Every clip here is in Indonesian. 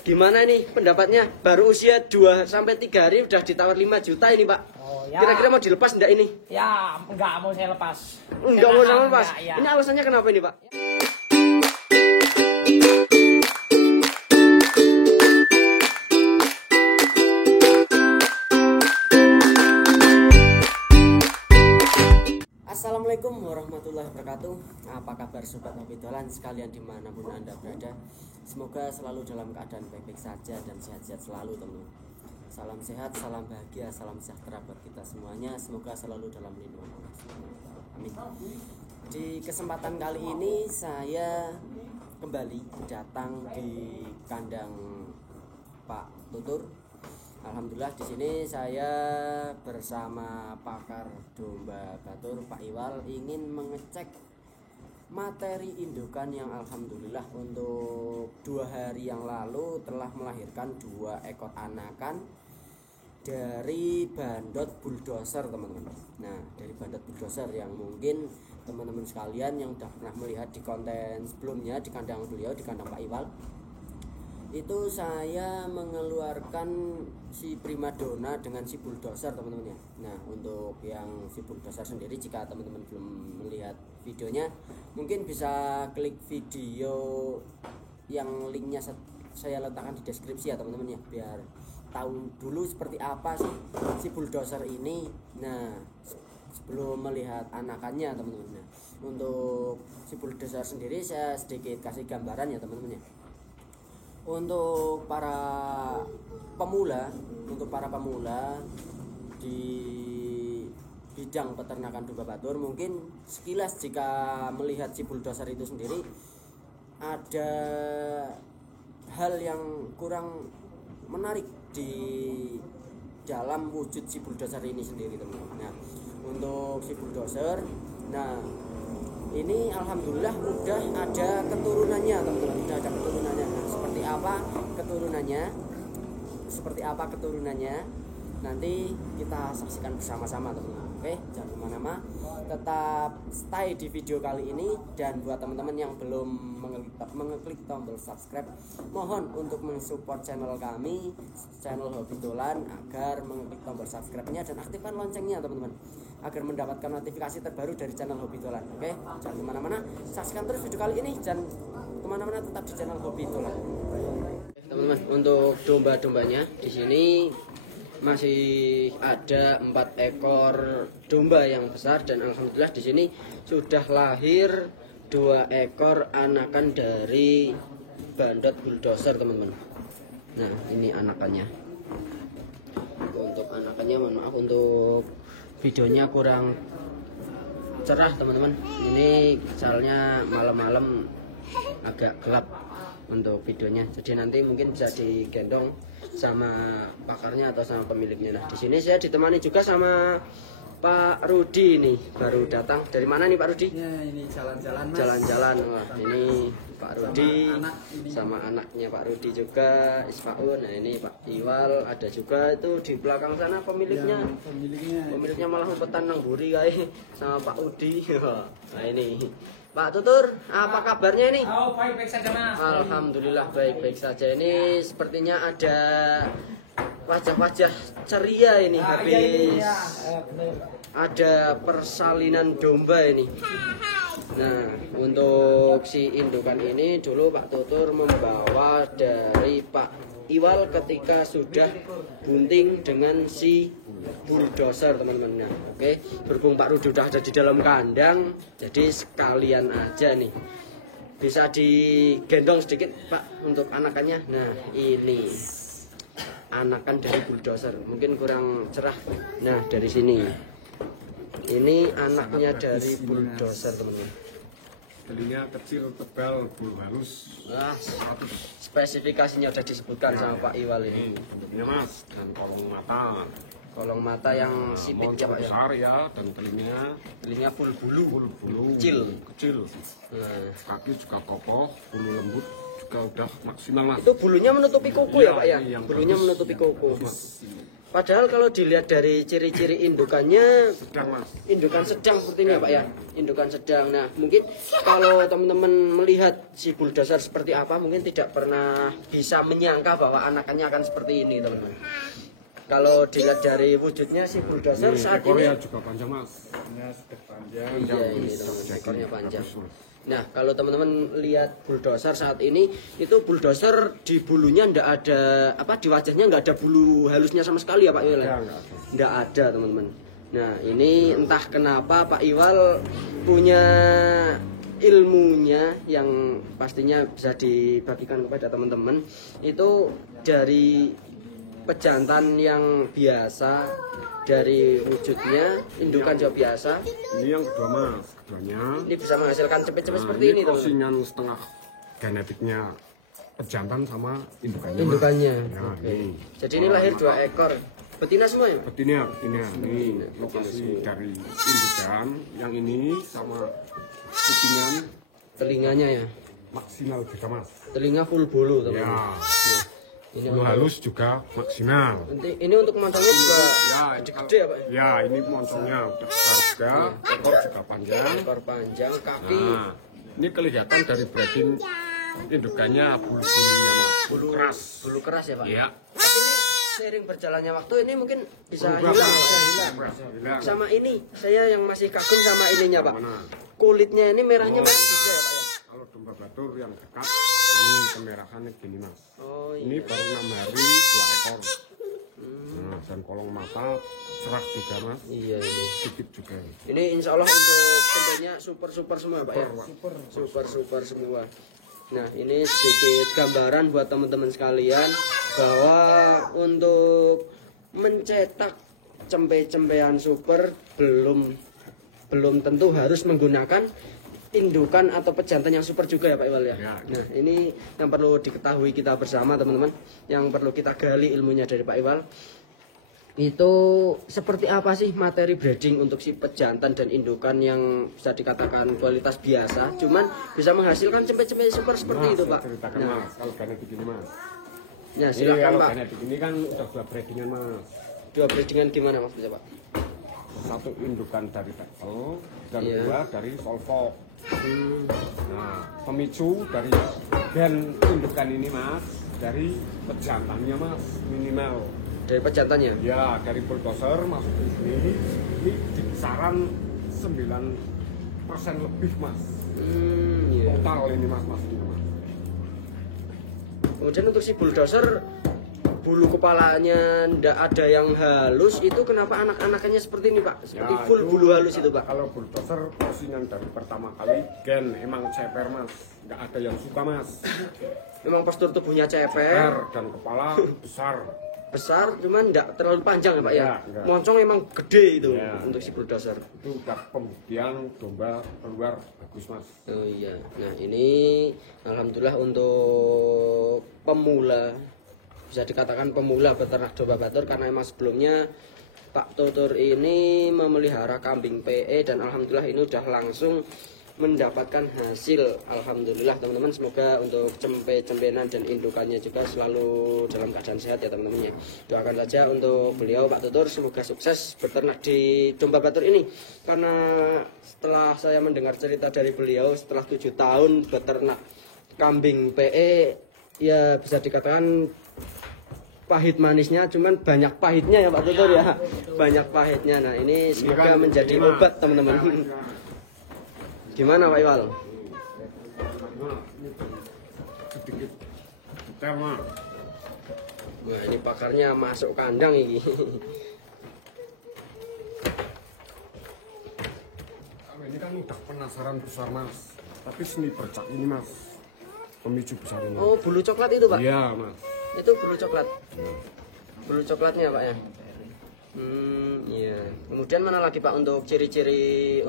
Gimana nih pendapatnya? Baru usia 2-3 hari udah ditawar 5 juta ini, Pak. Oh, ya. Kira-kira mau dilepas enggak ini? Ya, enggak mau saya lepas. Enggak mau saya lepas. Ya. Ini alasannya kenapa ini, Pak? Assalamualaikum warahmatullahi wabarakatuh. Apa kabar sobat Hobidolan sekalian dimanapun Anda berada? Semoga selalu dalam keadaan baik-baik saja dan sehat-sehat selalu, teman. Salam sehat, salam bahagia, salam sejahtera buat kita semuanya. Semoga selalu dalam lindungan Allah SWT. Amin. Di kesempatan kali ini saya kembali datang di kandang Pak Tutur. Alhamdulillah di sini saya bersama pakar domba Batur Pak Iwal ingin mengecek materi indukan yang alhamdulillah untuk 2 hari yang lalu telah melahirkan 2 ekor anakan dari bandot bulldozer, teman-teman. Nah, dari bandot bulldozer yang mungkin teman-teman sekalian yang sudah pernah melihat di konten sebelumnya di kandang beliau, di kandang Pak Iwal, itu saya mengeluarkan si primadona dengan si bulldozer, teman-teman ya. Nah, untuk yang si bulldozer sendiri, jika teman-teman belum melihat videonya, mungkin bisa klik video yang linknya saya letakkan di deskripsi ya, teman-teman ya, biar tahu dulu seperti apa sih si bulldozer ini. Nah, sebelum melihat anakannya, teman-teman. Nah, untuk si bulldozer sendiri saya sedikit kasih gambaran ya, teman-teman ya. Untuk para pemula di bidang peternakan domba Batur, mungkin sekilas jika melihat si bulldozer itu sendiri ada hal yang kurang menarik di dalam wujud si bulldozer ini sendiri, teman-teman. Nah, untuk si bulldozer, nah ini alhamdulillah udah ada keturunannya, teman-teman. Udah ada keturunannya. Nah, seperti apa keturunannya nanti kita saksikan bersama-sama, teman-teman. Oke, jangan kemana-mana, tetap stay di video kali ini. Dan buat teman-teman yang belum mengeklik tombol subscribe, mohon untuk mensupport channel kami, channel Hobidolan, agar mengeklik tombol subscribe-nya dan aktifkan loncengnya, teman-teman, agar mendapatkan notifikasi terbaru dari channel Hobidolan. Oke, jangan kemana-mana, saksikan terus video kali ini, jangan kemana-mana, tetap di channel Hobidolan. Teman-teman, untuk domba-dombanya di sini masih ada 4 ekor domba yang besar, dan alhamdulillah di sini sudah lahir 2 ekor anakan dari bandot bulldozer, teman-teman. Nah, ini anakannya. Untuk anakannya, mohon maaf untuk videonya kurang cerah, teman-teman. Ini soalnya malam-malam agak gelap untuk videonya, jadi nanti mungkin bisa digendong sama pakarnya atau sama pemiliknya. Nah, di sini saya ditemani juga sama Pak Rudi, ini baru datang. Dari mana nih Pak Rudi? Ya, ini jalan-jalan, Mas. Jalan-jalan. Wah, ini Pak Rudi sama anaknya Pak Rudi juga, Isfaun. Nah, ini Pak Iwal ada juga, itu di belakang sana pemiliknya. Ya, pemiliknya malah umpetan nang buri kayak sama Pak Rudi. Nah, ini Pak Tutur, apa kabarnya ini? Oh, baik-baik saja, Mas. Alhamdulillah baik-baik saja. Ini sepertinya ada wajah-wajah ceria ini habis ada persalinan domba ini. Nah, untuk si indukan ini dulu Pak Tutur membawa dari Pak Iwal ketika sudah bunting dengan si bulldozer, teman-teman. Nah, oke, berhubung Pak Rudi sudah ada di dalam kandang, jadi sekalian aja nih bisa digendong sedikit Pak untuk anakannya. Nah, ini anakan dari bulldozer, mungkin kurang cerah. Nah, dari sini ini anaknya dari bulldozer, teman-teman. Belinya kecil, tebal, bulu halus. Nah, spesifikasinya sudah disebutkan sama Pak Iwal ini. Bentuknya, Mas, dan kolong mata yang sipit ya Pak ya. Besar ya, dan telinganya full bulu, kecil. Nah, Kaki juga kokoh, bulu lembut juga udah maksimal, Mas. Itu bulunya menutupi kuku ya Pak ya? Yang Bulunya bagus, menutupi kuku. Mas. Padahal kalau dilihat dari ciri-ciri indukannya, Sedang mas. indukan sedang seperti ini ya Pak ya, indukan sedang. Nah mungkin kalau teman-teman melihat si bulldozer seperti apa, mungkin tidak pernah bisa menyangka bahwa anakannya akan seperti ini teman-teman. Kalau dilihat dari wujudnya si bulldozer saat Ekornya ini, juga panjang mas. Ya, sudah panjang. iya ini teman-teman, ekornya panjang. Nah kalau teman-teman lihat bulldozer saat ini, itu bulldozer di bulunya ndak ada apa, di wajahnya nggak ada bulu halusnya sama sekali ya Pak Iwal? Ya, enggak ada. Nggak ada teman-teman. Nah ini entah kenapa Pak Iwal punya ilmunya yang pastinya bisa dibagikan kepada teman-teman. Itu dari pejantan yang biasa, dari wujudnya indukan juga biasa, Ini yang kedua mas. Keduanya. ini bisa menghasilkan cepet-cepet seperti ini teman-teman. Crossing-an setengah genetiknya pejantan sama indukannya. Mas. Indukannya. Ya, Oke. ini. Jadi ini lahir 2 ekor. Betina semua ya? Betina. Ini lokasi dari indukan. Yang ini sama kupingan Telinganya ya. maksimal juga mas. Telinga full bulu teman-teman. Ya. Nah, ini Bulu halus juga maksimal. ini untuk moncongnya juga Ya, gede ya Pak? ya ini moncongnya udah besar juga, ekor juga panjang. Ekor panjang, kaki Nah, ini kelihatan dari breeding indukannya bulu-bulunya mas. Bulu keras. bulu keras ya Pak? Iya. Tapi ini seiring berjalannya waktu ini mungkin bisa Berubah, hilang. Mas. Bisa hilang. Hilang. Sama ini, saya yang masih kagum sama ininya Pak. Mana? Kulitnya ini merahnya Oh. masih beda ya Pak ya? Kalau domba batur yang dekat, ini kemerahannya gini mas. Oh Ini iya. baru 6 hari 2 ekor. Nah, dan kolong mata cerah juga mas. Iya ini. Sedikit juga. Ini insya Allah untuk bentuknya super semua Pak ya? Super, Super semua. Nah ini sedikit gambaran buat teman-teman sekalian bahwa untuk mencetak cempe-cempean super belum tentu harus menggunakan indukan atau pejantan yang super juga ya Pak Iwal ya. Ya. Nah ini yang perlu diketahui kita bersama teman-teman, yang perlu kita gali ilmunya dari Pak Iwal. Itu seperti apa sih materi breeding untuk si pejantan dan indukan yang bisa dikatakan kualitas biasa, cuman bisa menghasilkan cempe-cempe super seperti Mas, itu saya Pak. ceritakan Nah, mas, kalau genetik ini mas. ya Ini silakan kalau Pak. genetik ini kan udah 2 breedingan mas. 2 breedingan gimana maksudnya Pak? Satu indukan dari Texel dan Iya. 2 dari Solvok. Nah, pemicu dari gen indukan ini mas, dari pejantannya mas minimal. Dari pejantannya. Ya, dari bulldozer masuk ke sini, ini di kisaran 9% lebih mas. Iya. Total ini mas ini mas. Kemudian untuk si bulldozer, bulu kepalanya ndak ada yang halus, itu kenapa anak-anakannya seperti ini Pak? Seperti Ya, full itu bulu halus itu Pak. Kalau bulldozer crossing dari pertama kali gen emang ceper mas, nggak ada yang suka mas. Memang postur tubuhnya ceper, Ceper dan kepala besar. cuman ndak terlalu panjang ya Pak ya. Ya, enggak. Moncong emang gede itu Ya. untuk si bulldozer. Itu udah pembuktian domba keluar bagus mas. Oh iya. Nah ini alhamdulillah untuk pemula, bisa dikatakan pemula beternak domba batur, karena emang sebelumnya Pak Tutur ini memelihara kambing PE dan alhamdulillah ini udah langsung mendapatkan hasil. Alhamdulillah teman-teman, semoga untuk cempe-cempenan dan indukannya juga selalu dalam keadaan sehat ya teman-teman ya. Doakan saja untuk beliau Pak Tutur, semoga sukses beternak di domba batur ini, karena setelah saya mendengar cerita dari beliau setelah 7 tahun beternak kambing PE, ya bisa dikatakan pahit manisnya, cuman banyak pahitnya ya Pak Tutur ya, banyak pahitnya. Nah ini semoga kan menjadi ini, Mas. obat teman-teman. Gimana Pak Iwal? Sedikit detail mas. Wah ini pakarnya masuk kandang ini. Kalau ini kan udah penasaran besar mas, tapi seni bercak ini mas, pemicu besar ini. Oh bulu coklat itu Pak? Iya mas. Itu bulu coklat. Bulu coklatnya Pak ya? Iya. Kemudian mana lagi Pak untuk ciri-ciri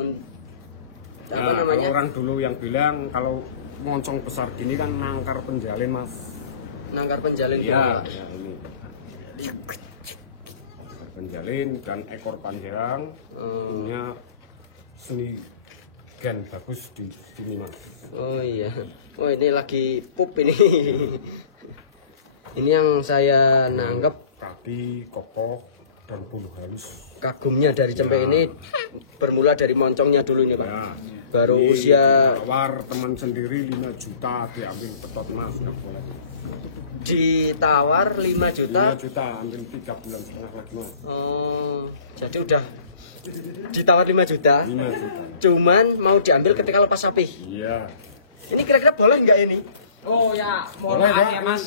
apa Nah, namanya? kalau orang dulu yang bilang kalau moncong besar gini kan nangkar penjalin mas. Nangkar penjalin Iya, Pak. ya, ini. Nangkar penjalin dan ekor panjang, punya seni gen bagus di sini mas. Oh iya. Oh ini lagi pup ini. Ini yang saya nanggap. Kaki kokoh, dan bulu halus. Kagumnya dari cempe ini bermula dari moncongnya dulu nih Pak. Ya. Baru Ini usia tawar teman sendiri 5 juta diambil petot mas, nggak boleh. ditawar 5 juta. 5 juta ambil 3 bulan setengah lagi mas. Oh, jadi udah ditawar 5 juta. 5 juta. Cuman mau diambil ketika lepas sapi. Iya. Ini kira-kira boleh nggak ini? Oh ya, mohon Boleh, maaf Pak. ya Mas.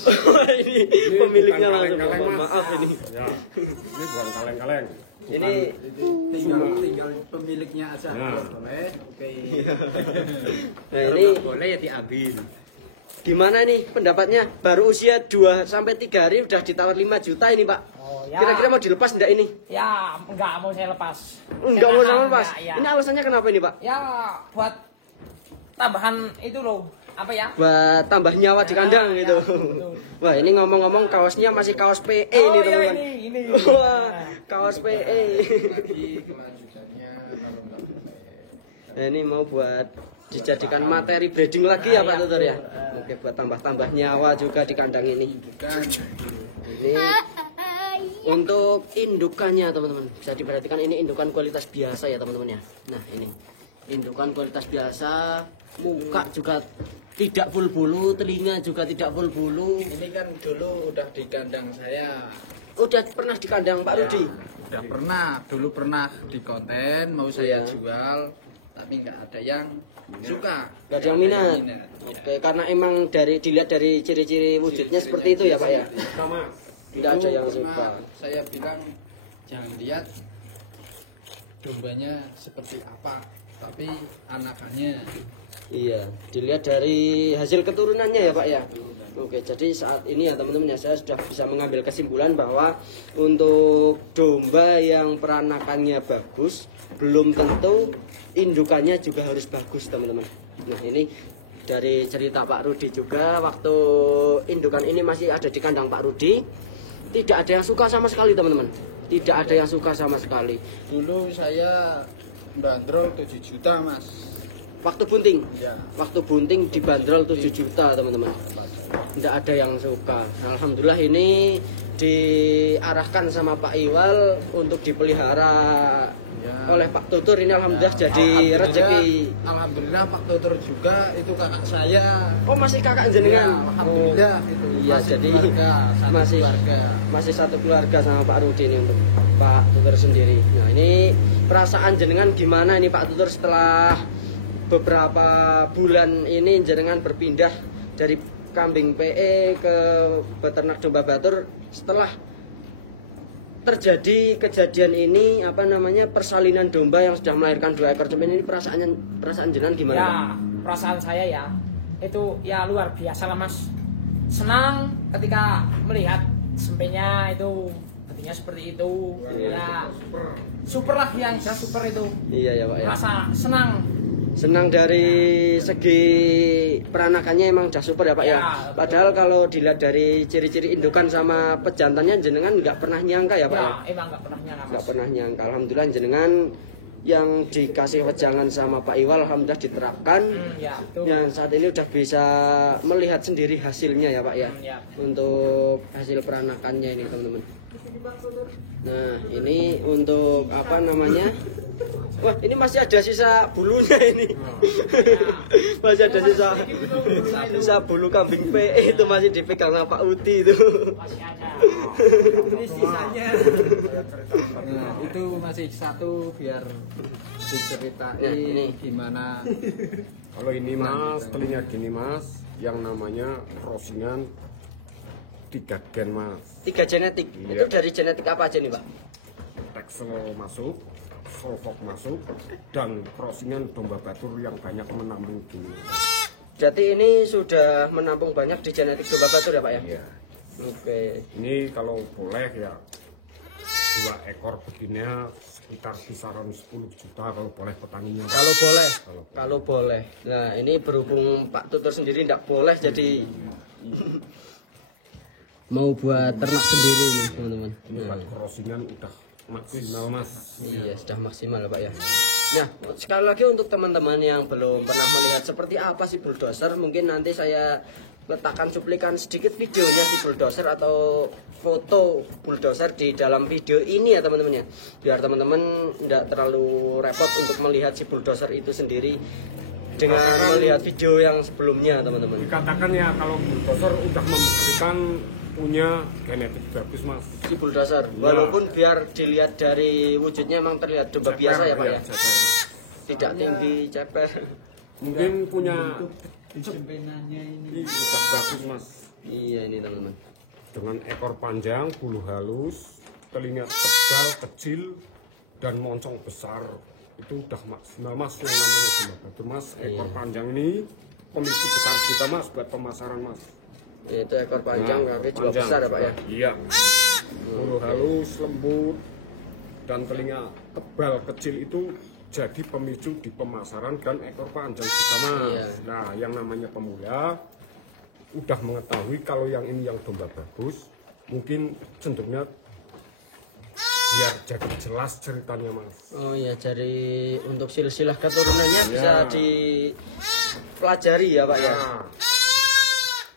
ini pemiliknya bukan langsung. kaleng-kaleng, Mas. Maaf ini. Ya. Ini bukan kaleng-kaleng. Bukan Ini tinggal pemiliknya aja. Nah. Boleh. Oke. nah ini Boleh ya diambil. gimana nih pendapatnya? Baru usia 2 sampai 3 hari udah ditawar 5 juta ini, Pak. Oh ya. Kira-kira mau dilepas enggak ini? Ya, enggak mau saya lepas. Enggak mau sama Enggak, Mas. ya. Ini alasannya kenapa ini, Pak? Ya, buat tambahan itu loh. Apa ya? Buat tambah nyawa di kandang Ya, gitu. betul. Wah, ini ngomong-ngomong kaosnya masih kaos PE Oh, ini, iya, teman-teman. ini. Wah, kaos PE. Lagi kelanjutannya kalau nggak boleh. Nah, ini mau buat dijadikan materi breeding lagi ya Pak ya, Tutur ya. betul. Oke, buat tambah-tambah nyawa juga di kandang ini. Bukan. Ini untuk indukannya teman-teman, bisa diperhatikan ini indukan kualitas biasa ya teman-teman ya. Nah ini indukan kualitas biasa, muka juga tidak full bulu, telinga juga tidak full bulu. Ini kan dulu udah di kandang saya. Udah pernah di kandang Pak Rudi? Udah pernah, dulu pernah di konten mau saya Iya. jual, tapi nggak ada yang suka. Gak ada yang minat. Oke, karena emang dilihat dari ciri-ciri wujudnya seperti itu ya Pak ya. sama. Tidak ada yang Itu suka. pernah Saya bilang jangan lihat dombanya seperti apa, tapi anakannya. Iya, dilihat dari hasil keturunannya ya Pak ya. Oke, jadi saat ini ya teman-teman ya saya sudah bisa mengambil kesimpulan bahwa untuk domba yang peranakannya bagus, belum tentu indukannya juga harus bagus teman-teman. Nah ini dari cerita Pak Rudi juga, waktu indukan ini masih ada di kandang Pak Rudi, tidak ada yang suka sama sekali teman-teman. Tidak ada yang suka sama sekali. Dulu saya bandrol 7 juta mas. Waktu bunting, Ya. waktu bunting dibanderol 7 juta teman-teman. Tidak ada yang suka. Alhamdulillah ini diarahkan sama Pak Iwal untuk dipelihara Ya. oleh Pak Tutur. Ini alhamdulillah jadi rezeki. Alhamdulillah Pak Tutur juga itu kakak saya. Oh masih kakak Ya, jenengan? alhamdulillah itu. Iya, Masih jadi keluarga, satu masih keluarga. masih satu keluarga sama Pak Rudi ini untuk Pak Tutur sendiri. Nah ini perasaan jenengan gimana ini Pak Tutur setelah beberapa bulan ini jenengan berpindah dari kambing PE ke beternak domba batur, setelah terjadi kejadian ini apa namanya persalinan domba yang sudah melahirkan 2 ekor cempe ini, perasaan jenengan gimana? Ya, Pak? perasaan saya ya itu ya luar biasa lah Mas. Senang ketika melihat sempenya itu bentuknya seperti itu. Ya, super lah yang jelas super itu. Iya ya Pak ya. Rasa senang. Senang dari segi peranakannya emang udah super ya Pak ya. Ya, betul. Padahal kalau dilihat dari ciri-ciri indukan sama pejantannya jenengan nggak pernah nyangka ya Pak ya. Ya, emang nggak pernah nyangka Nggak Mas. pernah nyangka. Alhamdulillah jenengan yang dikasih wejangan sama Pak Iwal alhamdulillah diterapkan. Ya, betul. Yang saat ini udah bisa melihat sendiri hasilnya ya Pak ya. Ya. Untuk hasil peranakannya ini teman-teman. Nah ini untuk apa namanya? Wah ini masih ada sisa bulunya ini. Masih ada sisa bulu kambing PE itu masih dipegang sama Pak Uti itu. Masih ada. Ini sisanya. Nah, itu masih satu biar diceritain Ya, ini. gimana. Kalau ini mas, telinga gini mas, yang namanya crossingan 3 gen mas. 3 genetik. Iya. Itu dari genetik apa aja nih Pak? Texel masuk, Solvok masuk, dan crossingan domba batur yang banyak menampung gini. Berarti ini sudah menampung banyak di genetik domba batur ya Pak ya? Iya. Oke. Ini kalau boleh ya 2 ekor begininya sekitar kisaran 10 juta kalau boleh petaninya. Kalau boleh. Kalau boleh. Kalau boleh. Nah ini berhubung Pak Tutur sendiri tidak boleh jadi mau buat ternak sendiri nih teman-teman. Ini buat crossingan udah maksimal mas. Iya sudah maksimal Pak ya. Nah sekali lagi untuk teman-teman yang belum pernah melihat seperti apa sih bulldozer, mungkin nanti saya letakkan cuplikan sedikit videonya si bulldozer atau foto bulldozer di dalam video ini ya teman-teman ya, biar teman-teman tidak terlalu repot untuk melihat si bulldozer itu sendiri dengan melihat video yang sebelumnya teman-teman. Dikatakan ya kalau bulldozer udah memberikan punya genetik bagus mas Si bulldozer, walaupun biar dilihat dari wujudnya emang terlihat domba biasa ya Pak ya, tidak tinggi ceper. Mungkin punya Disempenannya ini udah bagus mas. Iya ini teman-teman. Dengan ekor panjang, bulu halus, telinga tebal, kecil, dan moncong besar. Itu udah maksimal mas yang namanya domba batur mas. Ekor panjang ini pemicu besar kita mas buat pemasaran mas. Itu ekor panjang, kaki juga panjang. besar ya Pak ya. Iya. Bulu halus, lembut, dan telinga tebal kecil itu jadi pemicu di pemasaran dan ekor panjang kita mas. Iya. Nah yang namanya pemula udah mengetahui kalau yang ini yang domba bagus, mungkin cenderungnya biar jadi jelas ceritanya mas. Oh iya, jadi untuk silsilah keturunannya Iya. bisa dipelajari ya Pak ya. Nah,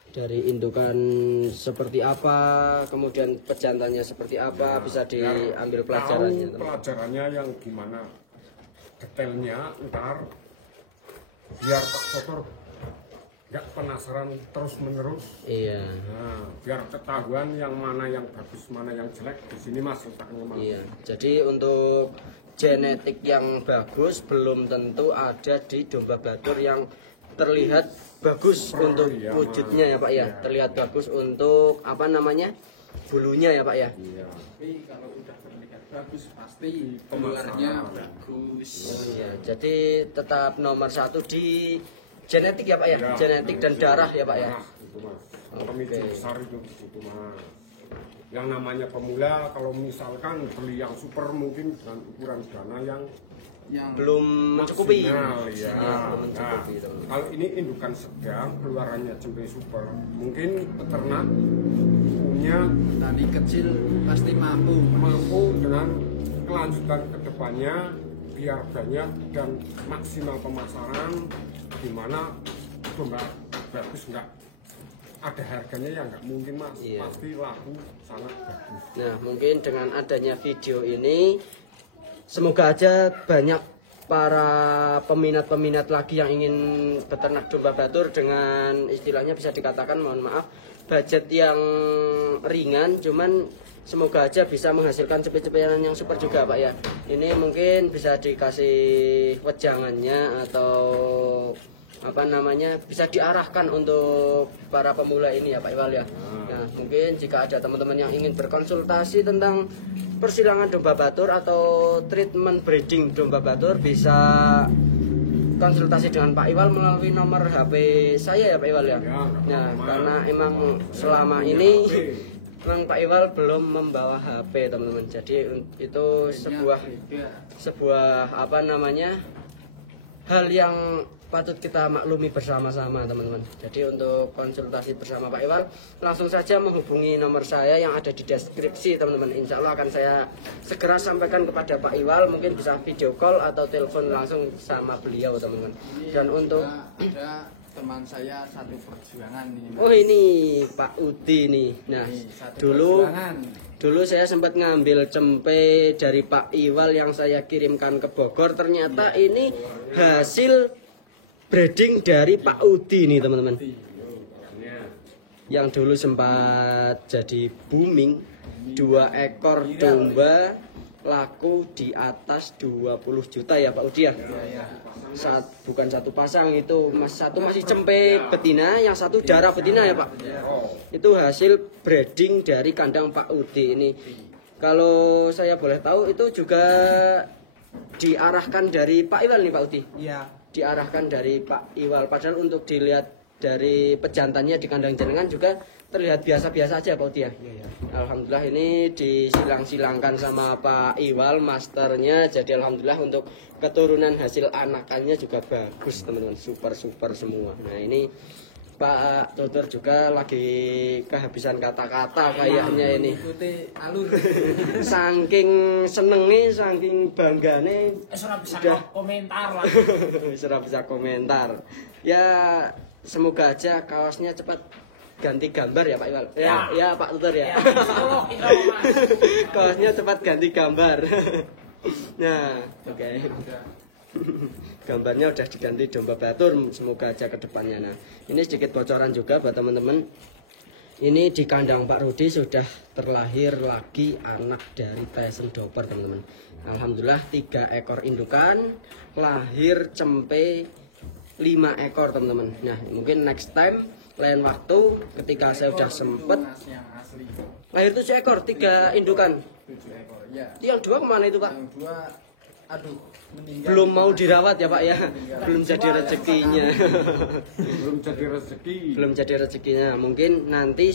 Dari indukan seperti apa, kemudian pejantannya seperti apa, bisa diambil pelajarannya. tahu pelajarannya yang gimana detailnya ntar biar Pak Kotor nggak penasaran terus menerus. Iya. Nah, biar ketahuan yang mana yang bagus mana yang jelek di sini mas letaknya mas. Iya. Jadi untuk genetik yang bagus belum tentu ada di domba batur yang terlihat bagus untuk Iya, wujudnya ya Pak ya. Iya. Terlihat bagus untuk apa namanya? Bulunya ya Pak ya. Iya. tapi kalau udah terlihat bagus pasti keluarnya bagus. Iya, jadi tetap nomor satu di genetik ya Pak ya, Iya, genetik dan darah ya Pak ya. Darah, itu mas. Pemicu besar itu di situ mas. Yang namanya pemula kalau misalkan beli yang super mungkin dengan ukuran dana yang Yang Belum mencukupi. maksimal, ya. Iya, belum mencukupi, Nah, teman-teman. kalau ini indukan sedang keluarannya cempe super, mungkin peternak punya tadi kecil pasti mampu. mampu dengan kelanjutan kedepannya biar banyak dan maksimal pemasaran, di mana domba bagus nggak ada harganya ya nggak mungkin mas. Iya. Pasti laku sangat bagus. Nah, mungkin dengan adanya video ini semoga aja banyak para peminat-peminat lagi yang ingin beternak domba batur dengan istilahnya bisa dikatakan mohon maaf budget yang ringan, cuman semoga aja bisa menghasilkan cepet-cepetan yang super juga Pak ya. Ini mungkin bisa dikasih wejangannya atau apa namanya bisa diarahkan untuk para pemula ini ya Pak Iwal ya. Nah mungkin jika ada teman-teman yang ingin berkonsultasi tentang persilangan domba batur atau treatment breeding domba batur bisa konsultasi dengan Pak Iwal melalui nomor HP saya ya Pak Iwal ya. Nah karena emang selama ini memang Pak Iwal belum membawa HP teman-teman. Jadi itu sebuah apa namanya hal yang patut kita maklumi bersama-sama teman-teman. Jadi untuk konsultasi bersama Pak Iwal langsung saja menghubungi nomor saya yang ada di deskripsi teman-teman. Insya Allah akan saya segera sampaikan kepada Pak Iwal, mungkin bisa video call atau telepon langsung sama beliau teman-teman. Dan untuk ada teman saya satu perjuangan ini. Mas. oh ini Pak Udi nih. Nah Ini satu dulu perjuangan. Dulu saya sempat ngambil cempe dari Pak Iwal yang saya kirimkan ke Bogor. Ternyata ini hasil breeding dari Pak Udi nih teman-teman. Yang dulu sempat jadi booming, 2 ekor domba laku di atas 20 juta ya Pak Udi ya. Bukan satu pasang itu, satu masih cempe betina, yang satu darah betina ya Pak. Itu hasil breeding dari kandang Pak Udi ini. Kalau saya boleh tahu itu juga diarahkan dari Pak Iwal nih Pak Udi. Iya. Diarahkan dari Pak Iwal. Padahal untuk dilihat dari pejantannya di kandang jenengan juga terlihat biasa-biasa aja Pak Udi ya. Alhamdulillah ini disilang-silangkan sama Pak Iwal masternya. Jadi alhamdulillah untuk keturunan hasil anakannya juga bagus teman-teman, super semua. Nah ini Pak Tutur juga lagi kehabisan kata-kata kayaknya ini. Ikuti alur. Saking seneng nih, saking bangga nih. Ora bisa Udah. komentar lah. Sudah bisa komentar. Ya semoga aja kaosnya cepat ganti gambar ya Pak Iwal. Ya. Ya Pak Tutor ya. Ya, insya Allah, Mas. Kaosnya cepat ganti gambar. Nah, oke. Gambarnya udah diganti domba batur, semoga aja ke depannya. Nah, ini sedikit bocoran juga buat teman-teman. Ini di kandang Pak Rudi sudah terlahir lagi anak dari Tyson Doper, teman-teman. Alhamdulillah 3 ekor indukan, lahir cempe 5 ekor, teman-teman. Nah, mungkin next time lain waktu ketika saya udah sempet yang asli lahir 7 ekor, 3 indukan. 7 ekor ya. Yang 2 kemana itu Pak? Yang 2 aduh meninggal. Belum mau dirawat ya Pak ya, belum jadi rezekinya. Belum jadi rezeki. Belum jadi rezekinya. Mungkin nanti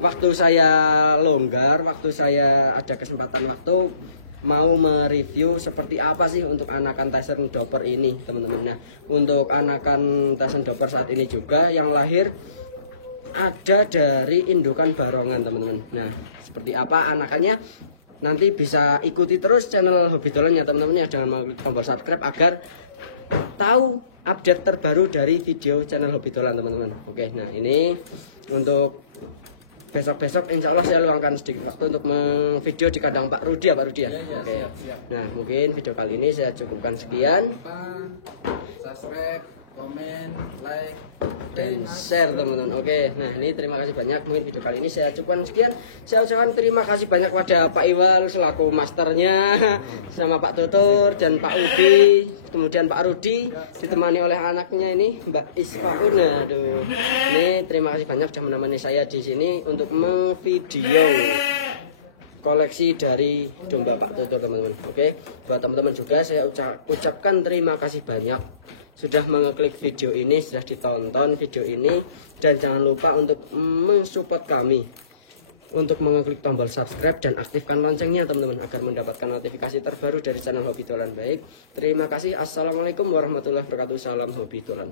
waktu saya longgar, waktu saya ada kesempatan waktu mau mereview seperti apa sih untuk anakan Tyson Doper ini, teman-teman. Nah, untuk anakan Tyson Doper saat ini juga yang lahir ada dari indukan barongan, teman-teman. Nah, seperti apa anakannya? Nanti bisa ikuti terus channel Hobi Dolan ya teman-teman ya, dengan mengklik tombol subscribe agar tahu update terbaru dari video channel Hobi Dolan, teman-teman. Oke, nah ini untuk besok-besok insya Allah saya luangkan sedikit waktu untuk video di kandang Pak Rudi ya Pak Rudi ya. Iya, Oke. siap. Nah mungkin video kali ini saya cukupkan sekian. Jangan lupa subscribe, komen, like, Dan share teman-teman. Oke, nah ini terima kasih banyak. Mungkin video kali ini saya cukupkan sekian. Saya ucapkan terima kasih banyak pada Pak Iwal selaku masternya, sama Pak Tutur dan Pak Udi, kemudian Pak Rudi ditemani oleh anaknya ini Mbak Isfaun. Aduh, ini terima kasih banyak sudah menemani saya di sini untuk memvideo koleksi dari domba Pak Tutur, teman-teman. Oke, buat teman-teman juga saya ucapkan terima kasih banyak sudah mengeklik video ini, sudah ditonton video ini, dan jangan lupa untuk mensupport kami untuk mengeklik tombol subscribe dan aktifkan loncengnya teman-teman agar mendapatkan notifikasi terbaru dari channel Hobi Dolan. Baik, terima kasih. Assalamualaikum warahmatullahi wabarakatuh. Salam Hobi Dolan.